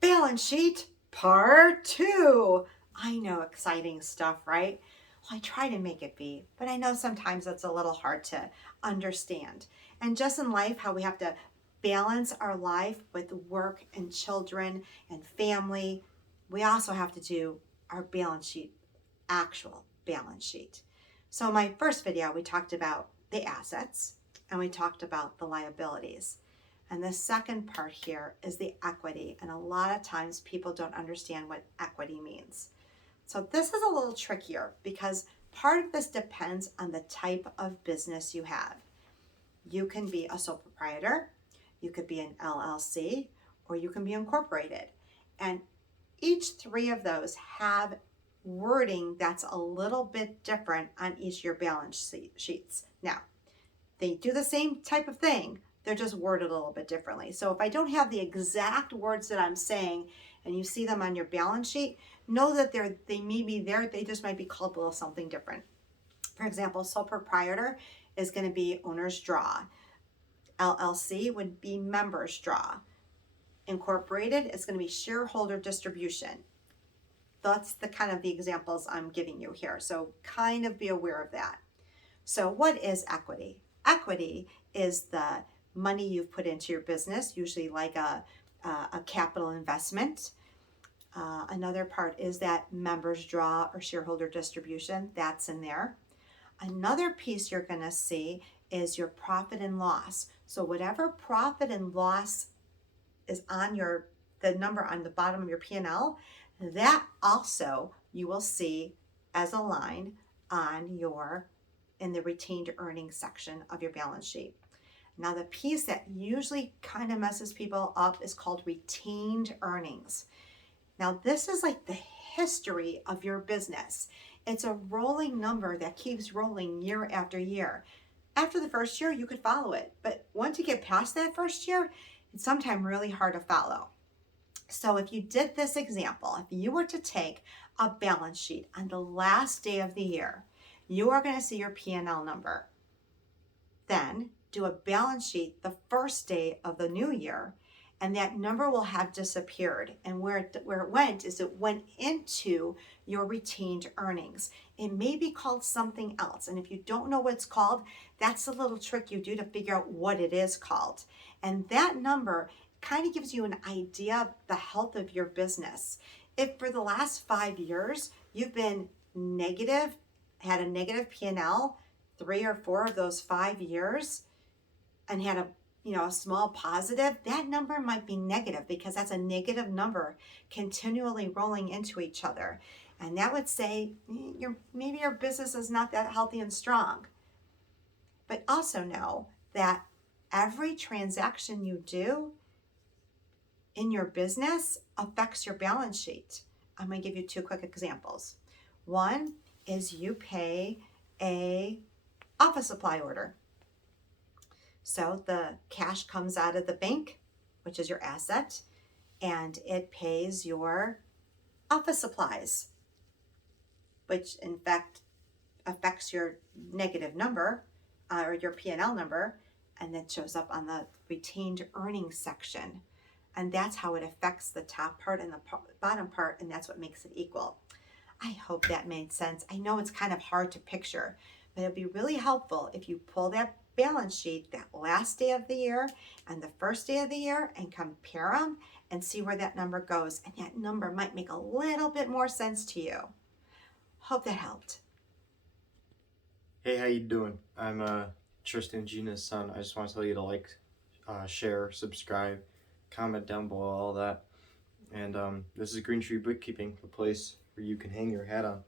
Balance sheet part 2. I know, exciting stuff, right? Well, I try to make it be, but I know sometimes it's a little hard to understand. And just in life, how we have to balance our life with work and children and family, we also have to do our balance sheet, actual balance sheet. So in my first video, we talked about the assets and we talked about the liabilities. And the second part here is the equity. And a lot of times people don't understand what equity means. So this is a little trickier because part of this depends on the type of business you have. You can be a sole proprietor, you could be an LLC, or you can be incorporated. And each three of those have wording that's a little bit different on each of your balance sheets. Now, they do the same type of thing, they're just worded a little bit differently. So if I don't have the exact words that I'm saying and you see them on your balance sheet, know that they may be there, they just might be called a little something different. For example, sole proprietor is going to be owner's draw. LLC would be member's draw. Incorporated is going to be shareholder distribution. That's the kind of the examples I'm giving you here. So kind of be aware of that. So what is equity? Equity is the money you've put into your business, usually like a capital investment. Another part is that members draw or shareholder distribution, that's in there. Another piece you're going to see is your profit and loss. So whatever profit and loss is on the number on the bottom of your P&L, that also you will see as a line on in the retained earnings section of your balance sheet. Now the piece that usually kind of messes people up is called retained earnings. Now this is like the history of your business. It's a rolling number that keeps rolling year after year. After the first year, you could follow it, but once you get past that first year, it's sometimes really hard to follow. So if you did this example, if you were to take a balance sheet on the last day of the year, you are going to see your P&L number. Then do a balance sheet the first day of the new year, and that number will have disappeared. And where it went is it went into your retained earnings. It may be called something else. And if you don't know what it's called, that's a little trick you do to figure out what it is called. And that number kind of gives you an idea of the health of your business. If for the last 5 years you've been negative, had a negative P&L 3 or 4 of those 5 years, and had a small positive, that number might be negative because that's a negative number continually rolling into each other. And that would say maybe your business is not that healthy and strong. But also know that every transaction you do in your business affects your balance sheet. I'm going to give you 2 quick examples. One is you pay a office supply order. So the cash comes out of the bank, which is your asset, and it pays your office supplies, which in fact affects your negative number or your P&L number, and then shows up on the retained earnings section. And that's how it affects the top part and the bottom part, and that's what makes it equal. I hope that made sense. I know it's kind of hard to picture, but it'll be really helpful if you pull that balance sheet that last day of the year and the first day of the year and compare them and see where that number goes. And that number might make a little bit more sense to you. Hope that helped. Hey, how you doing? I'm Tristan, Gina's son. I just want to tell you to like, share, subscribe, comment down below, all that. And this is Green Tree Bookkeeping, the place where you can hang your hat on.